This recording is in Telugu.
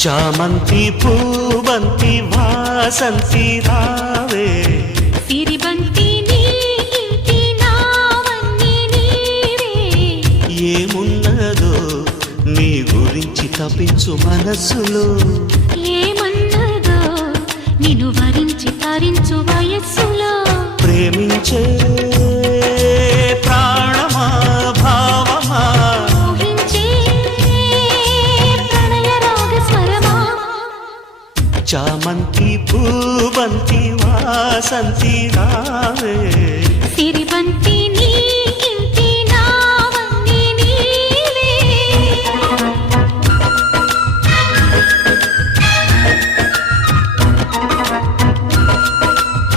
చామంతి పూబంతి వాసంతి రావే సిరిబంతి నీ ఇంటి నావన్నీ నీవే ఏమున్నదో నీ గురించి తపించు మనస్సులో ఏమన్నదో నిన్ను వరించి తరించు వయస్సులో ప్రేమించే ప్రాణమా భావమా ఊహించే ప్రణయ రాగ స్వరమా చామంతి పూబంతి వాసంతి రావే సిరిబంతి